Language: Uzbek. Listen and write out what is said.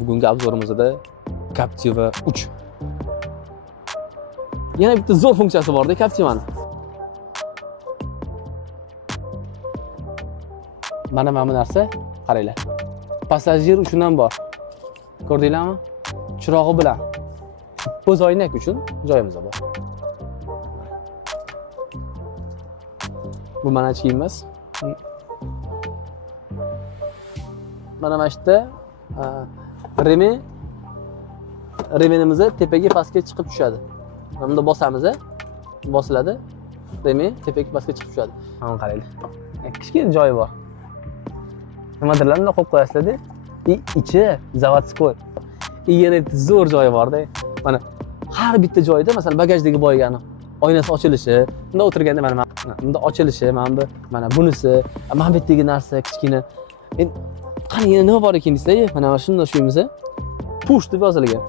Bugungi obzorimizda Captiva 3. Yana bitta zo'r funksiyasi bor-da Captiva'ning. Mana bu narsa, qaranglar. Passajir uchun ham bor. Ko'rdinglarmi? Chirog'i bilan. Ko'z oynak uchun joyimiz bor. Bu mana ichki emas. Mana mana shu yerda remenimiz tepaga pastga chiqib tushadi. Mana bunda bosamiz, bosiladi. Remen tepaga pastga chiqib tushadi. Mana qaranglar. Kichkina joyi bor. Nimadirlarni qo'yib qo'yasizlar-da. Ichi zavodskoy. Yana zo'r joyi bor-da. Mana har bitta joyda, masalan, bagajdagi boygani oynasi ochilishi, bunda o'tirganda mana bunda ochilishi, mana bunisi, mana bu yerdagi narsa kichkina. Endi qani yana nima bor ekan desanglar, mana shunda shuyimiz push deb yozilgan.